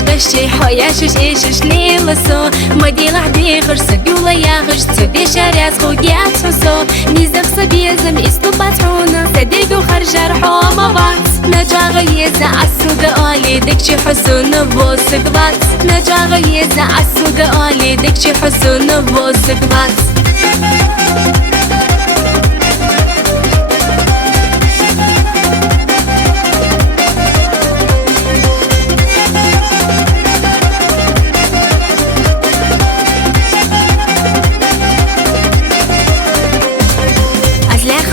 قشتي حياشش إيشش ليلسو مدي لحدي خرسك يولا ياغش تدي شاريات خوجيات حسو نيزك سبيزم إستو باتحونا سديقو خرجر حوما بات نجا غيزة عالسوق آلي دكشي حسون بوسك بات نجا غيزة عالسوق آلي دكشي حسون بوسك بات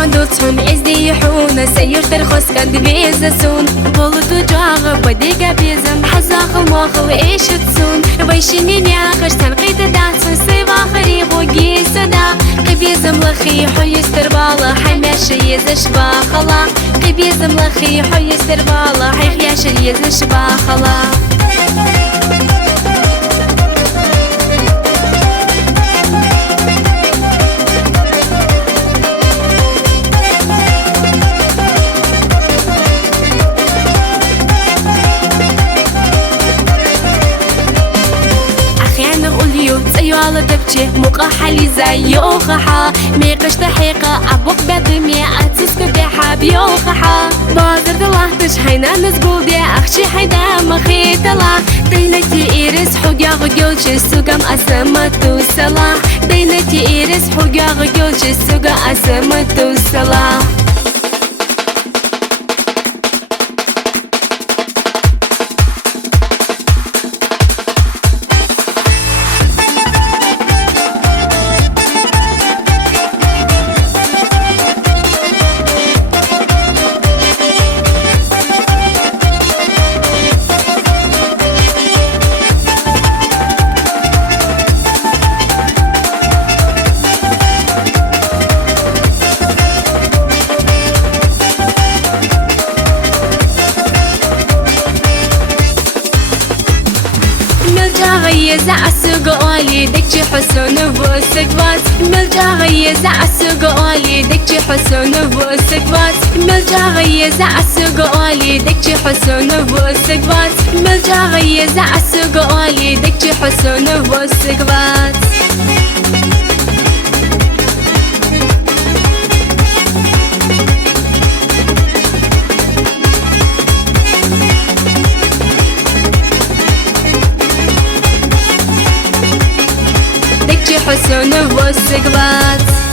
خندوتهم ازدي يحونا سير ترخص كان بيزسون بولدو جاغ بديقا بيزم حزاخ الماخ وإيش تسون ويشيني نياخش تنقيد داتسون سيبا خريب وقي سدا قبيزم لخي حيس تربالا حماشي يزش باخلا قبيزم لخي حيس تربالا حيخياش يزش باخلا على دبتي مقاحلي زي يوخحا ميقش تحيقة عبوك بدمي أتسكو بحاب يوخحا بازر دلاتش حينا نزقول دي أخشي حيدا مخيطلا دينتي إيرس حوقيا غيوش سوقام أسمتو سلا دينتي إيرس حوقيا غيوش سوقا أسمتو سلا غيزة عالسوق آلي دكتي حسون بوسك بات ملجا غيزة عالسوق آلي دكتي حسون بوسك بات ملجا غيزة عالسوق آلي دكتي حسون بوسك بات ملجا غيزة عالسوق آلي دكتي حسون بوسك بات حسون بوسك بات